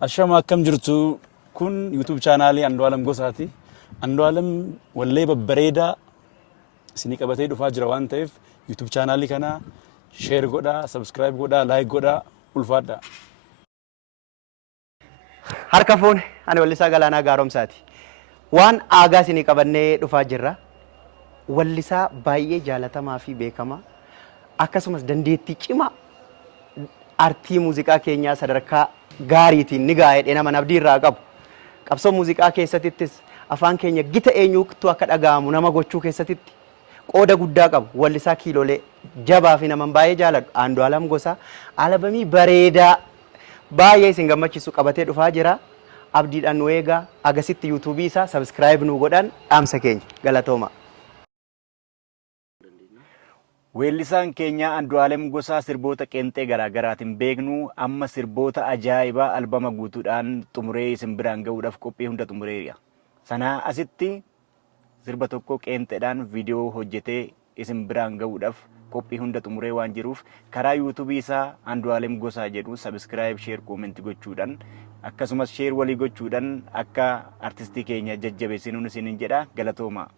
Ashama akkam jirtu kun YouTube chaanaalii Andu'aalam Gosaati. Andu'aalam wallee babbareedaa isinii qabatee dhufaa jira waan ta'eef YouTube chaanaalii kana share godhaa, subscribe godhaa, like godhaa, ulfaadhaa. Harka fuune ani wallisaa Galaanaa Gaaromsaati. Waan aagaa isinii qabannee dhufaa jirra. Wallisaa baay'ee jaalatamaa fi beekamaa akkasumas dandeettii cimaa artii muuziqaa keenyaa sadarkaa gaariitiin ni gaa'ee nama nabdii irraa qabu. Qabsoo muuziqaa keessattis afaan keenya gita eenyuutu akka dhaga'amu nama gochuu keessatti qooda guddaa qabu. Wallisaa kiilolee jabaa fi nama baay'ee jaaladhu Andu'aalam Gosaa albamii bareedaa baay'ee isin gammachiisu qabatee dhufaa jira. Abdiidhaan nu eegaa agasitti YouTube isaa subscribe nu godhan dhaamsa keenya galatooma. Weellisaan keenya Andu'aalam Gosaa sirboota qeenxee garaagaraatiin beeknu amma sirboota ajaa'ibaa albama guutuudhaan xumuree isin biraan ga'uudhaaf qophii hunda xumureera. Sanaa asitti sirba tokko qeenxeedhaan viidiyoo hojjetee isin biraan ga'uudhaaf qophii hunda xumuree waan jiruuf karaa YouTube isaa Andu'aalam Gosaa jedhu subscribe, share, comment gochuudhaan akkasumas share walii gochuudhaan akka artistii keenya jajjabeessinuun isinin jedha galatooma.